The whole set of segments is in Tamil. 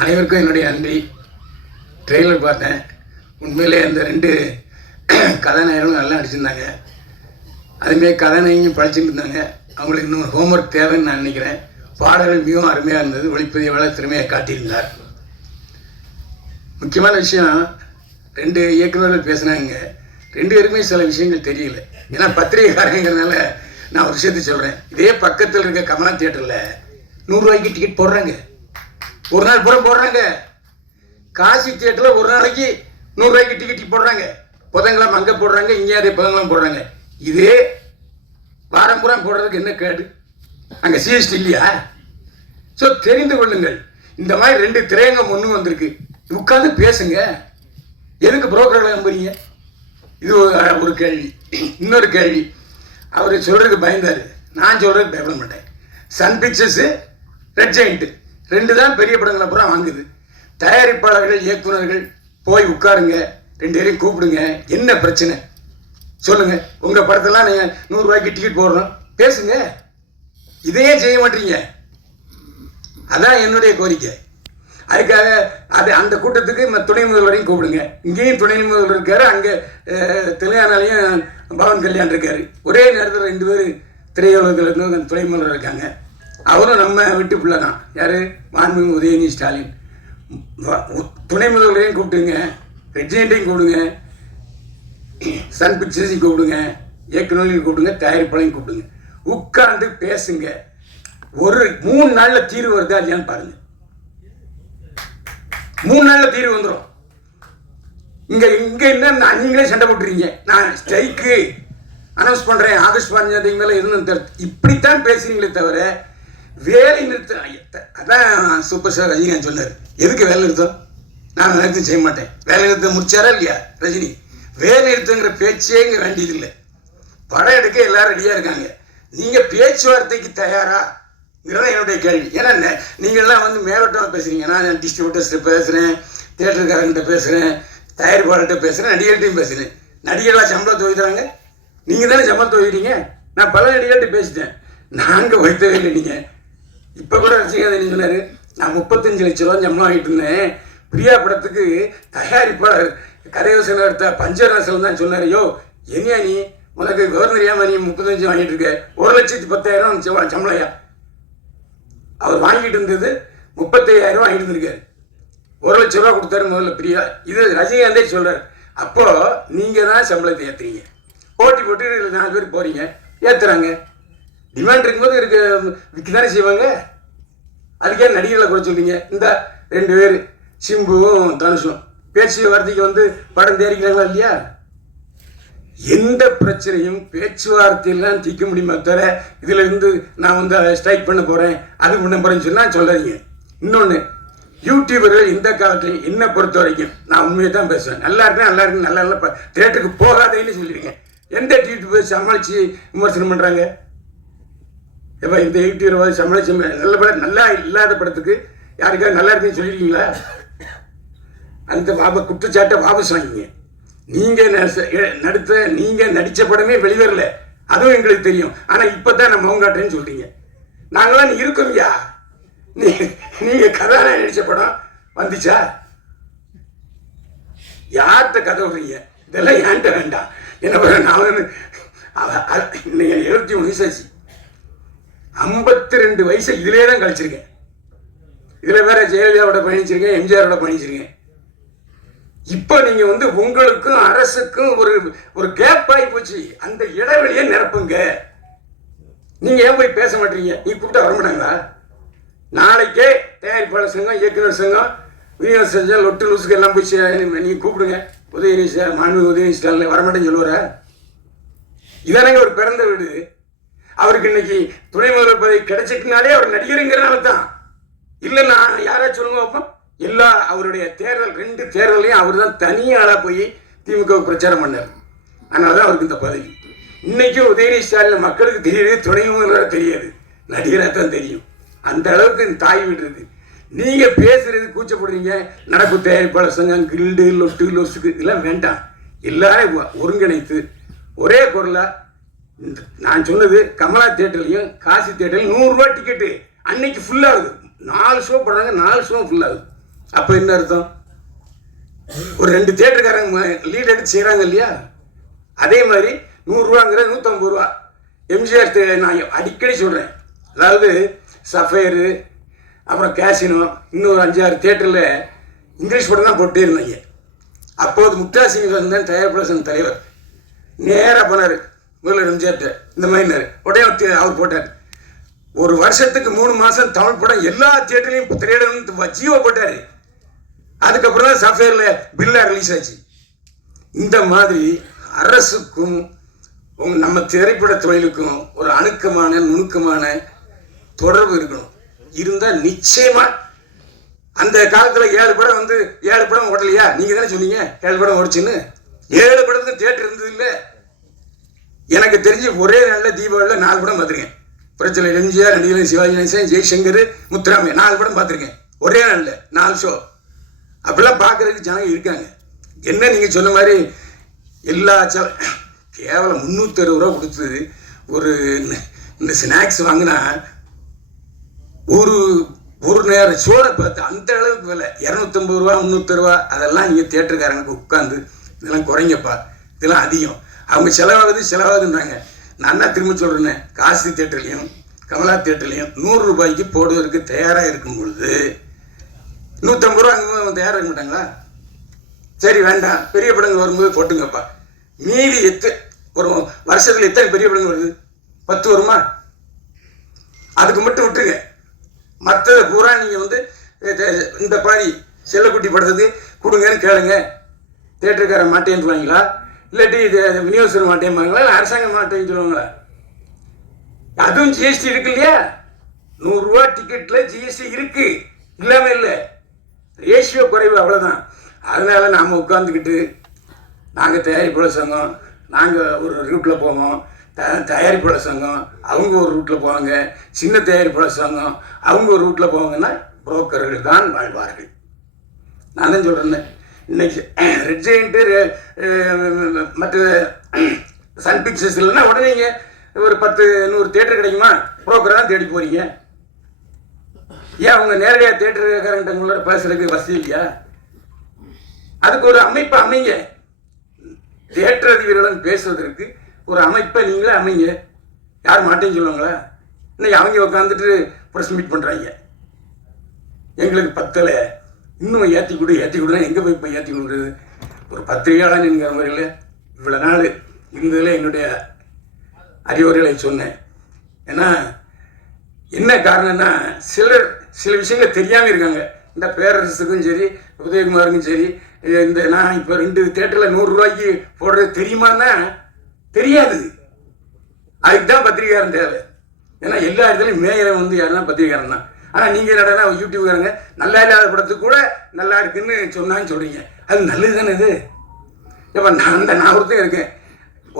அனைவருக்கும் என்னுடைய நன்றி. ட்ரெய்லர் பார்த்தேன். உண்மையிலே அந்த 2 கதாநாயகர்களும் நல்லா நடிச்சிருந்தாங்க. அதுமாரி கதாநாயகியும் படிச்சுட்டு இருந்தாங்க. அவங்களுக்கு இன்னொரு ஹோம்ஒர்க் தேவைன்னு நான் நினைக்கிறேன். பாடல்கள் மிகவும் அருமையாக இருந்தது. ஒளிப்பதிவாளர் திறமையாக காட்டியிருந்தார். முக்கியமான விஷயம், 2 இயக்குநர்கள் பேசுனாங்க. 2 பேருக்குமே சில விஷயங்கள் தெரியல. ஏன்னா பத்திரிகைக்காரங்கிறதுனால நான் ஒரு விஷயத்தை சொல்கிறேன். இதே பக்கத்தில் இருக்க கமலா தியேட்டரில் 100 ரூபாய்க்கு டிக்கெட் போடுறாங்க. ஒரு நாள் பூரா போடுறாங்க. காசி தியேட்டரில் ஒரு நாளைக்கு 100 ரூபாய்க்கு டிக்கெட் போடுறாங்க. புதன்கிழமை அங்கே போடுறாங்க, இங்கே அதே புதன்கிழமை போடுறாங்க. இதே வாரம் பூரா போடுறதுக்கு என்ன கேடு? அங்கே சிஎஸ்டி இல்லையா? ஸோ தெரிந்து கொள்ளுங்கள். இந்த மாதிரி 2 திரையங்கம் ஒன்று வந்திருக்கு. உட்காந்து பேசுங்க. எதுக்கு புரோக்கர்களை நம்புறீங்க? இது ஒரு கேள்வி. இன்னொரு கேள்வி, அவர் சொல்கிறதுக்கு பயந்தார். நான் சொல்கிறதுக்கு பயப்பட மாட்டேன். சன் பிக்சர்ஸு, ரெட் ஜெயண்ட் 2 தான் பெரிய படங்களை பூரா வாங்குது. தயாரிப்பாளர்கள், இயக்குநர்கள் போய் உட்காருங்க, 2 பேரையும் கூப்பிடுங்க. என்ன பிரச்சனை சொல்லுங்கள். உங்கள் படத்தெல்லாம் நீங்கள் 100 ரூபாய்க்கு டிக்கெட் போடுறோம், பேசுங்க. இதையே செய்ய மாட்டீங்க. அதான் என்னுடைய கோரிக்கை. அதுக்காக அந்த கூட்டத்துக்கு துணை முதல்வரையும் கூப்பிடுங்க. இங்கேயும் துணை முதல்வர் இருக்காரு, அங்கே தெலுங்கானாலையும் பவன் கல்யாண் இருக்காரு. ஒரே நேரத்தில் 2 பேர் திரையுலகத்தில் இருந்து துணை முதல்வர் இருக்காங்க. அவரும் நம்ம வீட்டு பிள்ளை தான். யார்? மாண்புமிகு உதயநிதி ஸ்டாலின். துணை முதல்வரையும் கூப்பிட்டுங்க, ரெஜினண்ட்டையும் கூப்பிடுங்க, சன் பிக்சர்ஸையும் கூப்பிடுங்க, இயக்குநர்களையும் கூப்பிடுங்க, தயாரிப்பாளையும் கூப்பிடுங்க. உட்கார்ந்து பேசுங்க. ஒரு 3 நாளில் தீர்வு வருதா இல்லையான்னு பாருங்க. 3 நாளில் தீர்வு வந்துடும். இங்கே என்ன நீங்களே சண்டை போட்டுறீங்க. நான் ஸ்ட்ரைக்கு அனௌன்ஸ் பண்ணுறேன், ஆகஸ்ட் 15 மேலே இருந்து இப்படித்தான் பேசுறீங்களே தவிர வேலை நிறுத்தம். அதான் சூப்பர் ஸ்டார் ரஜினிகாந்த் சொன்னார். எதுக்கு வேலை நிறுத்தம்? நான் நிறுத்தம் செய்ய மாட்டேன். வேலை நிறுத்தம் முடிச்சாரா இல்லையா ரஜினி? வேலை நிறுத்தங்கிற பேச்சே இங்கே வேண்டியதில்லை. படம் எடுக்க எல்லாரும் ரெடியாக இருக்காங்க. நீங்கள் பேச்சுவார்த்தைக்கு தயாராங்கிறத என்னுடைய கேள்வி. ஏன்னா நீங்கள்லாம் மேலோட்டமாக பேசுகிறீங்க. நான் டிஸ்ட்ரிபியூட்டர்ஸ்கிட்ட பேசுகிறேன், தியேட்டருக்காரங்கிட்ட பேசுகிறேன், தயாரிப்பாளர்கிட்ட பேசுகிறேன், நடிகர்கிட்டையும் பேசுகிறேன். நடிகர்களாக சம்பளம் துவைக்கிறாங்க. நீங்கள் தானே சம்பளம் துவைக்கிறீங்க. நான் பல நடிகர்கள்ட்ட பேசிட்டேன். நாங்கள் வைத்தவே இல்லை. நீங்கள் இப்போ கூட ரசிகாந்த் சொன்னார், நான் 35 லட்ச ரூபா சம்பளம் வாங்கிட்டு இருந்தேன். பிரியா படத்துக்கு தயாரிப்பாளர் கதையோசனை எடுத்த பஞ்சராசன் தான் சொன்னார், யோ என்னையா நீ உனக்கு கவர்னரியாம நீ 35 வாங்கிட்டு இருக்க, 1,10,000 சம்பளையா? அவர் வாங்கிட்டு இருந்தது 35,000 வாங்கிட்டு இருந்திருக்காரு. 1 லட்ச ரூபா கொடுத்தாரு முதல்ல பிரியா. இது ரஜினிகாந்தே சொல்றாரு. அப்போ நீங்க தான் சம்பளத்தை ஏற்றுறீங்க. போட்டி போட்டு 4 பேர் போறீங்க, ஏற்றுறாங்க. டிமாண்ட் இருக்கும்போது விற்க தானே செய்வாங்க. அதுக்கே நடிகர்களை கூட சொல்றீங்க. இந்த 2 பேர் சிம்புவும் தனுஷும் பேச்சு வார்த்தைக்கு படம் தயாரிக்கிறாங்களா இல்லையா? எந்த பிரச்சனையும் பேச்சுவார்த்தையெல்லாம் தீர்க்க முடியுமா தவிர இதுல இருந்து நான் ஸ்ட்ரைக் பண்ண போறேன், அது பண்ண போறேன்னு சொன்னா சொல்லாதீங்க. இன்னொன்று, யூடியூபர்கள் இந்த காலத்தில் என்னை பொறுத்த வரைக்கும் நான் உண்மையை தான் பேசுவேன். நல்லா இருக்கேன், நல்லா இருக்கு, நல்லா இல்லை, தியேட்டருக்கு போகாதேன்னு சொல்லியிருக்கேன். எந்த யூடியூபர் சமாளித்து விமர்சனம் பண்ணுறாங்க? எப்போ இந்த யூடியூபர் சமாளிச்சு நல்ல படம், நல்லா இல்லாத படத்துக்கு யாருக்காவது நல்லா இருக்குன்னு சொல்லியிருக்கீங்களா? அந்த குற்றச்சாட்டை வாபஸ் வாங்கிங்க. நீங்கள் நடித்த படமே வெளிவரல, அதுவும் எங்களுக்கு தெரியும். ஆனால் இப்போ தான் நம்ம மௌங்காட்டேன்னு சொல்கிறீங்க. நாங்களாம் இருக்கோம்யா. நீங்கள் கதாநாயகன் நடித்த படம் வந்துச்சா? யார்கிட்ட கதை விடுறீங்க? இதெல்லாம் ஏன்ட்ட வேண்டாம். என்ன நான் இன்னைக்கு 73 வயசாச்சு. 52 வயசை இதிலே தான் கழிச்சிருக்கேன். இதில் வேற ஜெயலலிதாவோட பயணிச்சிருக்கேன், எம்ஜிஆரோட பயணிச்சிருக்கேன். இப்போ நீங்க உங்களுக்கும் அரசுக்கும் ஒரு கேப் ஆகி போச்சு. அந்த இடைவெளியை நிரப்புங்க. நீங்க ஏன் போய் பேச மாட்டீங்க? நீ கூப்பிட்டா வர மாட்டாங்களா? நாளைக்கே தயாரிப்பாளர் சங்கம், இயக்குனர் சங்கம், விநியோக சங்கம், லொட்டு லூசுக்கு எல்லாம் போய் நீங்க கூப்பிடுங்க. மாண்புமிகு உதயநிதி ஸ்டாலின் வரமாட்டேன்னு சொல்லுவாரா? இதானங்க ஒரு பிறந்த வீடு. அவருக்கு இன்னைக்கு துணை முதல்வர் பதவி கிடைச்சிட்டுனாலே அவர் நடிகருங்கிறனால தான். இல்லை நான் யாராச்சும் சொல்லுங்க வைப்போம். அவருடைய தேர்தல் 2 தேர்தலையும் அவர் தான் தனியாளா போய் திமுக பிரச்சாரம் பண்ணார். அதனாலதான் அவருக்கு இந்த பதவி. இன்னைக்கும் உதயநிதி ஸ்டாலின் மக்களுக்கு தெரியுது, துணை முதல்வராக தெரியாது, நடிகராக தான் தெரியும். அந்த அளவுக்கு தாய் வீடு இருக்கு. நீங்க பேசுறது கூச்சப்படுறீங்க. நடப்பு தயாரிப்பாளர் சங்கம், கில்டு, லொட்டு லொசுக்கு இதெல்லாம் வேண்டாம். எல்லாரும் ஒருங்கிணைத்து ஒரே குரலா நான் சொன்னது, கமலா தியேட்டர்லையும் காசி தியேட்டர்லையும் 100 ரூபாய் டிக்கெட்டு அன்னைக்கு ஃபுல்லாகுது. 4 ஷோ போடுறாங்க, 4 ஷோ ஃபுல்லாகுது. அப்போ என்ன அர்த்தம்? ஒரு 2 தியேட்டருக்காரங்க லீட் எடுத்து செய்கிறாங்க இல்லையா? அதே மாதிரி 100 ரூபாங்கிற 150 ரூபா. எம்ஜிஆர் நான் அடிக்கடி சொல்கிறேன், அதாவது சஃபேரு, அப்புறம் கேசினோ, இன்னும் 5-6 தியேட்டரில் இங்கிலீஷ் படம் தான் போட்டே இருந்தாங்க. அப்போது முக்தா சீனிவாசன் தான் தயாரிப்பாளர் சங்க தலைவர். நேராக போனார் முதல்வர் எம்ஜிஆர்ட்ட, இந்த மாதிரினார். உடனே அவர் போட்டார். ஒரு வருஷத்துக்கு 3 மாதம் தமிழ் படம் எல்லா தியேட்டர்லையும் திரையிடணும் ஜீவோ போட்டார். அதுக்கப்புறம் தான் சஃபேரில் பில்லா ரிலீஸ் ஆச்சு. இந்த மாதிரி அரசுக்கும் நம்ம திரைப்பட தொழிலுக்கும் ஒரு அணுக்கமான நுணுக்கமான தொடர்பு இருக்கணும். இருந்தால் நிச்சயமா அந்த காலத்தில் 7 படம் 7 படம் ஓடலையா? நீங்க தானே சொன்னீங்க 7 படம் ஓடிச்சுன்னு. 7 படத்துக்கு தியேட்டர் இருந்தது இல்லை. எனக்கு தெரிஞ்சு ஒரே நாளில் தீபாவளியில் 4 படம் பார்த்துருக்கேன். பிரச்சனை எம்ஜிஆர், நடிகர் சிவாஜி கணேசன், ஜெய்சங்கர், முத்துராமையா 4 படம் பார்த்துருக்கேன் ஒரே நாளில் 4 ஷோ. அப்படிலாம் பார்க்கறதுக்கு ஜனங்க இருக்காங்க. என்ன நீங்கள் சொன்ன மாதிரி எல்லா கேவலம் 360 ரூபா கொடுத்து ஒரு இந்த ஸ்நாக்ஸ் வாங்கினா ஒரு நேரம் சோறை பார்த்து அந்த அளவுக்கு விலை 250 ரூபா 300 ரூபா. அதெல்லாம் நீங்கள் தியேட்டருக்காரங்களுக்கு உட்காந்து இதெல்லாம் குறைங்கப்பா, இதெல்லாம் அதிகம், அவங்க செலவாகுதுன்றாங்க. நான் தான் திரும்ப சொல்கிறேன், காசி தியேட்டர்லையும் கமலா தியேட்டர்லையும் 100 ரூபாய்க்கு போடுவதற்கு தயாராக இருக்கும் பொழுது 150 ரூபா அங்கே தயாராக இருக்க மாட்டாங்களா? சரி வேண்டாம், பெரிய படங்கள் வரும்போது போட்டுங்கப்பா. மீதி ஒரு வருஷத்தில் எத்தனை பெரிய படங்கள் வருது? 10 வருமா? அதுக்கு மட்டும் விட்டுருங்க. மற்றது பூரா நீங்கள் இந்த பாதி செல்லக்குட்டி படத்துக்கு கொடுங்கன்னு கேளுங்க. தியேட்டருக்கார மாட்டேன்னு சொல்லுவாங்களா, இல்லாட்டி விநியோகஸ்தர் மாட்டேன்பாங்களா, இல்லை அரசாங்கம் மாட்டேன்னு சொல்லுவாங்களா? அதுவும் ஜிஎஸ்டி இருக்கு இல்லையா? 100 ரூபா டிக்கெட்டில் ஜிஎஸ்டி இருக்கு, இல்லாமல் இல்லை. ரேஷியோ குறைவு, அவ்வளோதான். அதனால நாம் உட்காந்துக்கிட்டு நாங்கள் தயாரிப்பாளர் சங்கம், நாங்கள் ஒரு ரூட்டில் போவோம், தயாரிப்பாளர் சங்கம் அவங்க ஒரு ரூட்டில் போவாங்க, சின்ன தயாரிப்பாளர் சங்கம் அவங்க ஒரு ரூட்டில் போவாங்கன்னா புரோக்கர்கள் தான் வாழ்வார்கள். நான் தான் சொல்கிறேன், இன்னைக்கு ரெட் ஜெயண்ட்டு மற்ற சன் பிக்சர்ஸ் இல்லைன்னா உடனே நீங்கள் ஒரு 10-100 தியேட்டர் கிடைக்குமா? புரோக்கரை தான் தேடி போகிறீங்க. ஏன் அவங்க நேரடியாக தியேட்டருக்காரங்கிட்ட உங்களோட பேசுறதுக்கு வசதி இல்லையா? அதுக்கு ஒரு அமைப்பை அமைங்க. தியேட்டர் அதிபர்களுடன் பேசுவதற்கு ஒரு அமைப்பை நீங்களே அமைங்க. யார் மாட்டேன்னு சொல்லுவாங்களா? இன்னைக்கு அவங்க உட்காந்துட்டு ப்ரெஸ் மீட் பண்ணுறாங்க, எங்களுக்கு பத்தலை, இன்னும் ஏற்றி கொடுனா எங்கே போய் இப்போ ஏற்றி கொடுக்குறது? ஒரு பத்திரிகையாளன் என்கிற முறையில் இவ்வளோ நாள் இருந்ததில் என்னுடைய அறிவுரைகளை சொன்னேன். ஏன்னா என்ன காரணம்னா, சில விஷயங்கள் தெரியாமல் இருக்காங்க. இந்த பேரரசுக்கும் சரி உதயகுமாருக்கும் சரி, இந்த நான் இப்போ 2 தியேட்டரில் 100 ரூபாய்க்கு போடுறது தெரியுமான்னா தெரியாது. அதுக்கு தான் பத்திரிகையாரன் தேவை. ஏன்னா எல்லா இடத்துலையும் மேயரை யாருன்னா பத்திரிகையாரன் தான். ஆனால் நீங்கள் என்னடா யூடியூப்காரங்க நல்லா இல்லாத படத்துக்கு கூட நல்லா இருக்குன்னு சொன்னான்னு சொல்கிறீங்க. அது நல்லது தானே இது? இப்போ நான் ஒருத்தன் இருக்கேன்,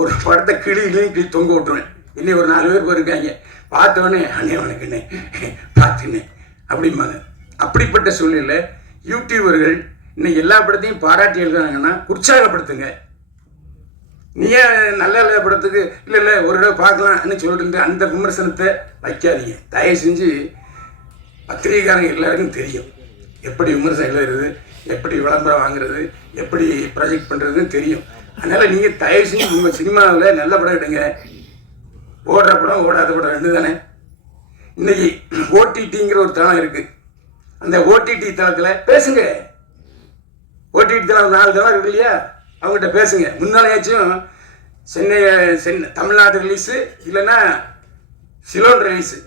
ஒரு படத்தை கிளி தொங்க விட்டுருவேன். இன்னும் ஒரு 4 பேர் போயிருக்காங்க, பார்த்தோன்னே அண்ணே வணக்கண்ணே பார்த்துண்ணே அப்படிம்பாங்க. அப்படிப்பட்ட சூழ்நிலை யூடியூபர்கள் இன்னைக்கு எல்லா படத்தையும் பாராட்டி எழுதுறாங்கன்னா உற்சாகப்படுத்துங்க. நீ ஏன் நல்ல படத்துக்கு இல்லை ஒரு தடவை பார்க்கலாம்னு சொல்லிட்டு அந்த விமர்சனத்தை வைக்காதீங்க. தயவு செஞ்சு பத்திரிகைக்காரங்க எல்லாருக்கும் தெரியும் எப்படி விமர்சனம் எழுதுறது, எப்படி விளம்பரம் வாங்குறது, எப்படி ப்ராஜெக்ட் பண்ணுறதுன்னு தெரியும். அதனால் நீங்கள் தயவு செஞ்சு உங்கள் சினிமாவில் நல்ல படம் எடுங்க. ஓடுற படம் ஓடாத படம் 2 தானே. இன்னைக்கு ஓடிடிங்கிற ஒரு தளம் இருக்குது. அந்த ஓடிடி தளத்தில் பேசுங்க. ஓடிடி தளம் 4 தளம் இருக்கு இல்லையா, அவங்ககிட்ட பேசுங்க. முன்னாலேயாச்சும் சென்னை தமிழ்நாடு ரிலீஸு இல்லைன்னா சிலோன் ரிலீஸு.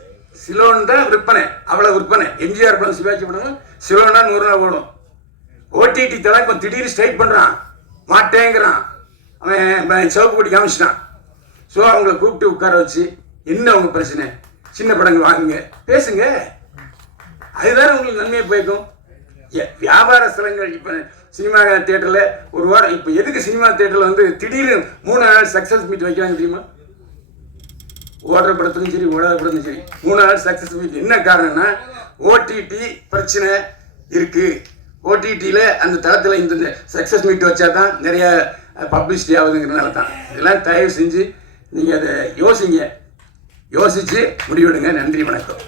சிலோன் தான் விற்பனை, அவ்வளோ விற்பனை. எம்ஜிஆர் படம் சிவாஜி படம் சிலோன்னா 100 ரூபா ஓடும். ஓடிடி தளம் இப்போ திடீர்னு ஸ்ட்ரைக் பண்ணுறான், மாட்டேங்கிறான், அவன் சிவப்பு கொடி காமிச்சிட்டான். ஸோ அவங்கள கூப்பிட்டு உட்கார வச்சு என்ன அவங்க பிரச்சனை, சின்ன படங்கள் வாங்குங்க, பேசுங்க. அதுதானே உங்களுக்கு நன்மையை போய்க்கும். வியாபார ஸ்தலங்கள் இப்போ சினிமா தியேட்டரில் ஒரு வாரம், இப்போ எதுக்கு சினிமா தியேட்டரில் திடீர்னு 3 நாள் சக்ஸஸ் மீட் வைக்கிறாங்க தெரியுமா? ஓடுற படத்துக்கும் சரி ஓடாத படத்துக்கும் சரி 3 நாள் சக்ஸஸ் மீட். என்ன காரணம்னா ஓடிடி பிரச்சனை இருக்குது. ஓடிடியில் அந்த தளத்தில் இந்த சக்ஸஸ் மீட் வச்சா தான் நிறைய பப்ளிசிட்டி ஆகுதுங்கிறதுனால தான். இதெல்லாம் தயவு செஞ்சு நீங்கள் அதை யோசிச்சு முடிவெடுங்க. நன்றி, வணக்கம்.